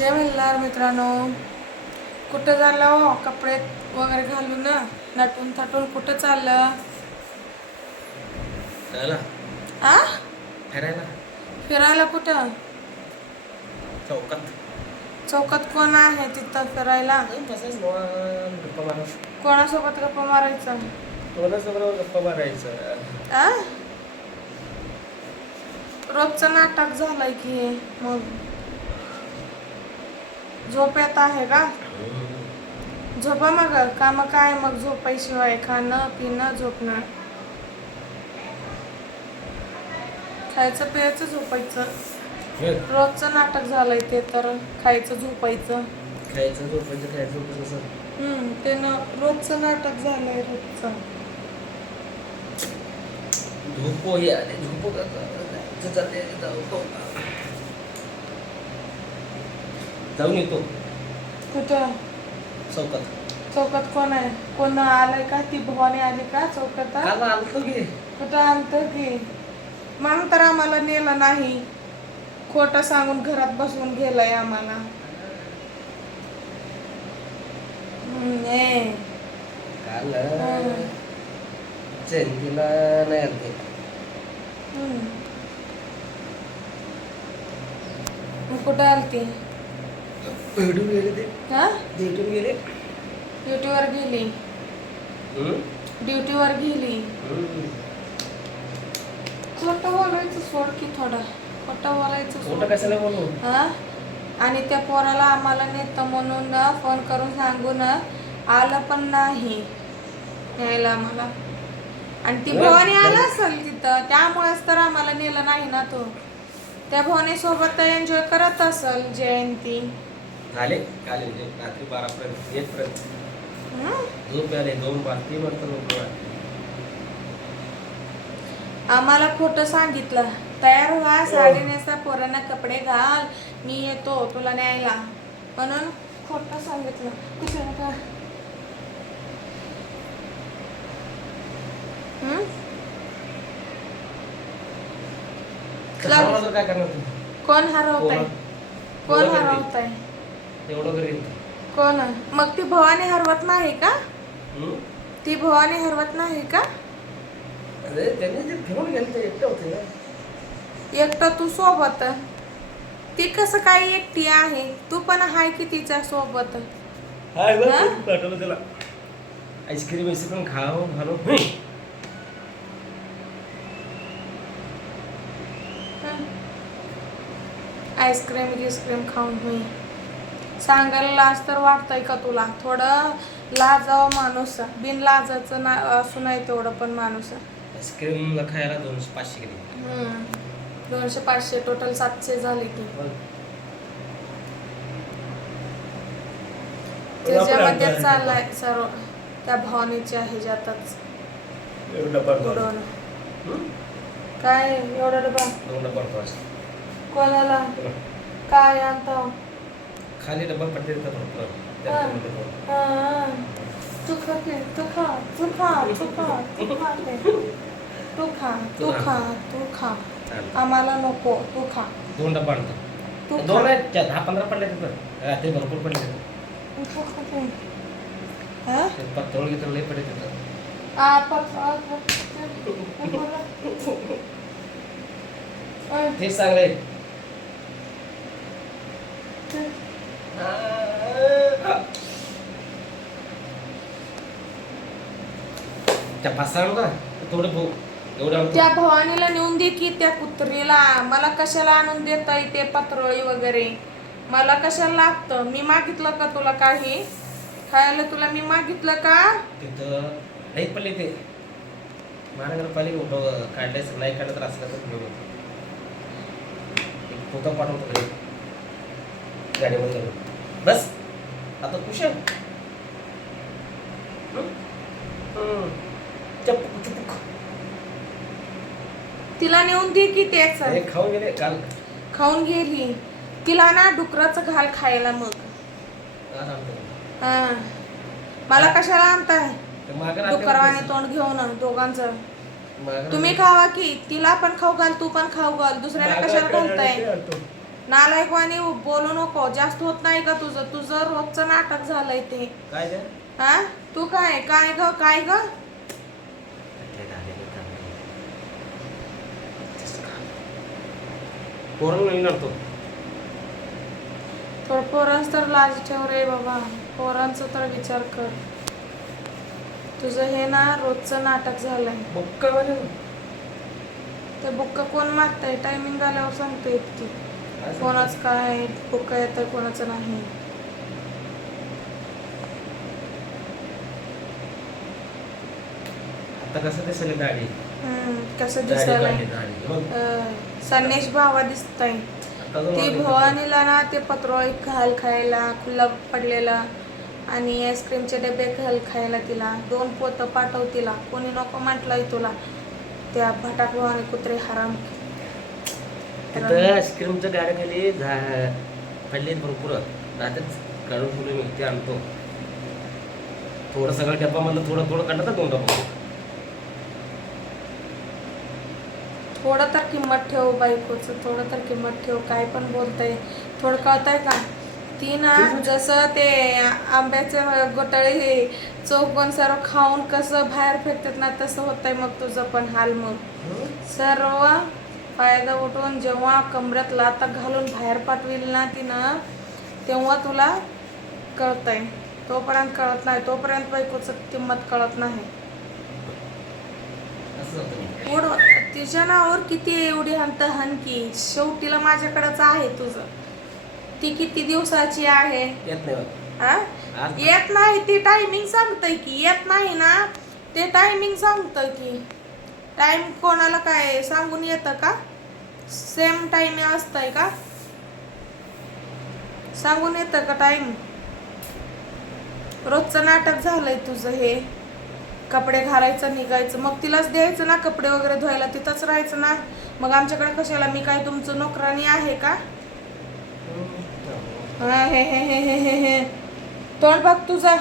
जय मल्हार मित्रांनो. कुठं झालं हो? कपडे वगैरे घालून ना? नटून थटून कुठं चाललं? आ? फिरायला. फिरायला कुठं? चौकात. चौकात कोण आहे तिथं फिरायला? तसंच निवांत गप्पा मारू कोणासोबत गप्पा मारायचं? कोणासोबत गप्पा मारायचं? आ? रोजचं नाटक झालंय की हे. मग? झोप येत आहे का? झोपा मग काम काय? मग झोपायशिवाय खाणं पिणं झोपणं. खायचं प्यायचं झोपायचं. रोजचं नाटक झालंय ते तर खायचं झोपायचं. खायचं झोपायचं खायचं झोपायचं असं. हम्म ते ना रोजचं नाटक झालंय रोजचं. झोपो या झोपो का? जाऊन येतो. कुठं? चौकात. चौकात कोण आहे? कोण आलंय का? ती भवानी आली का चौकात? काल आलतो की. कुठं आणतं की? म्हणून तर आम्हाला नेलं नाही. खोटं सांगून घरात बसवून गेलंय आम्हाला. हम्म, ए. काल. जयंतीला नाही आलते. हम्म. मग कुठं आलती? भेटून गेले ते. हा? भेटून गेले. ड्युटीवर गेली. हं? ड्युटीवर गेली. खोटं बोलायचं सोड की थोडं. खोटं बोलायचं खोटं सोड कशाला बोलू? हा? आणि त्या पोराला आम्हाला नेतं म्हणून ना फोन करून सांगून आलं पण नाही. न्यायला आम्हाला. आणि ती भवानी आला असेल तिथं. त्यामुळेच तर आम्हाला नेलं नाही ना तो. त्या भवानी सोबत एन्जॉय करत असेल जयंती. झाले? काल म्हणजे रात्री बारापर्यंत एकपर्यंत हं? झोप आले दोन बार तीन वाजता झोप. आम्हाला खोटं सांगितलं. तयार व्हा साडी नेसा पोरांना कपडे घाल. मी येतो तुला न्यायला. म्हणून खोटं सांगितलं. कुठं का कोण हरवत आहे कोण. हरवत आहे एवढं घरी कोण? मग ती भवानी हरवत नाही का? हं? ती भवानी हरवत नाही का? अरे त्यांनी जे फिरून गेले ते एकटे होते ना एकटं तू सोबत. ती कसं काय एकटी आहे? तू पण आहे की तिच्या सोबत? हाय बघ, हा? पाठवलं त्याला. आईस्क्रीम आईस्क्रीम खाऊ घालू. आईस्क्रीम गिस्क्रीम खाऊन होई सांगायला लाज तर वाटतंय का तुला? थोडं लाजावं माणूस. बिन लाजाचं ना असू नाही तेवढं पण माणूस. आईस्क्रीम खायला दोनशे पाचशे गेले. हम्म. दोनशे पाचशे टोटल सातशे झाले की त्याच्यामध्ये चाललाय सर्व त्या भावनेच्या ह्याच्यातच बुडवणं काय एवढा डबा? कोणाला? काय आणतो खाली डब्बा पडते देतात फक्त. त्यात हा. दोन डब्बा. हा. तू खा की, तू खा तू खा तू खा तू खा ते. तू खा तू खा तू खा चालेल. आम्हाला नको तू खा दोन डब्बा आणतो दोन आहेत त्या दहा पंधरा पडले तिथं हा, ते भरपूर पडले. हा? पातळ घेतलं लई पडले तिथं तेच चांगलं आहे ते. त्या पाच सहा आणू का थोडं भाऊ एवढं. त्या भवानीला नेऊन दे की त्या कुत्रीला. मला कशाला आणून देता ते पत्रोळी वगैरे? मला कशाला लागतं? मी मागितलं का तुला काही? खायला तुला मी मागितलं का? तिथं नाही पडले ते महानगरपालिका उठव काढल्यास नाही काढलं तर असलं तर घेऊन एक फोटो पाठवतो घरी गाडीमध्ये घालून बस. आता हं? हं. चपुक चुपुक तिला नेऊन दे की तेच हे खाऊन गेले काल. खाऊन गेली. तिला ना डुकराचं घाल खायला मग. आज आणतो. हा. मला कशाला आणताय? ते मागं राहते डुकरवाने. तोंड घेऊन दोघांचं. मागं तुम्ही. खावा की तिला पण खाऊ घाल तू पण खाऊ घाल. दुसऱ्याला कशाला घालताय? आणतो. नालायकवाणी बोलू नको. जास्त होत नाही का तुझं? तुझं रोजचं नाटक झालंय ते. काय ते? हा? तू काय? काय ग? काय ग? पोरण नाही नडतो थोडं पोरांच तर लाज ठेव रे बाबा. पोरांचं तर विचार कर. तुझं हे ना रोजचं नाटक झालंय. बुक्क म्हणजे ते बुक्क कोण मागताय? टायमिंग आल्यावर सांगतो इतकी. कोणाच काय? बुक्क येतं कोणाचं नाही. आता कसं ते सगळी दाढी हम्म, कसं दाढी दिसायला काढली, दाढी. मग संदेश भावा दिसताय. ती भवानीला ना ते पत्रोळी घाल खायला खुला पडलेला आणि आईस्क्रीमचे डबे घाल खायला तिला. दोन पोतं पाठव तिला. कोणी नको म्हटलंय तुला. त्या भटाक भवानी कुत्रे हराम तिथं आईस्क्रीमच्या गाड्याखाली झा पडले भरपूर. रात्रीच काढून ठेवले मी ते आणतो. थोडं सगळं डब्बामधलं थोडं थोडं काढलं दोन डब्बा. थोडं तर किंमत ठेव बायकोचं थोडं तर किंमत ठेव काय पण बोलतंय. थोडं कळतंय का? ती ना जसं ते आंब्याचे गोटाळे हे चौकोन सर्व खाऊन कसं बाहेर फेकतात ना तसं होतंय मग तुझं पण हाल मग. सर्व फायदा उठवून जेव्हा कमऱ्यात लाता घालून बाहेर पाठविल ना तिनं तेव्हा तुला कळतंय. तोपर्यंत कळत नाही. तोपर्यंत बायकोचं किंमत कळत नाही. तिच्या नावावर किती एवढी हंत हनकी शेवटीला माझ्याकडेच आहे तुझं. ती किती दिवसाची आहे? येत नाही बघ. हा? आज येत नाही ती टायमिंग सांगतय की. येत नाही ना ते टायमिंग सांगतं की. टाइम कोणाला काय सांगून येतं का? सेम टाइम असतंय का? सांगून येतं का टाइम रोजचं नाटक झालंय तुझं हे. कपडे घालायचं निघायचं. मग तिलाच द्यायचं ना कपडे वगैरे धुवायला. तिथंच राहायचं ना. मग आमच्याकडे कशाला? मी काय तुमचं नोकरानी आहे का? हा, हे हे हे हे. तोंड बघ तुझा.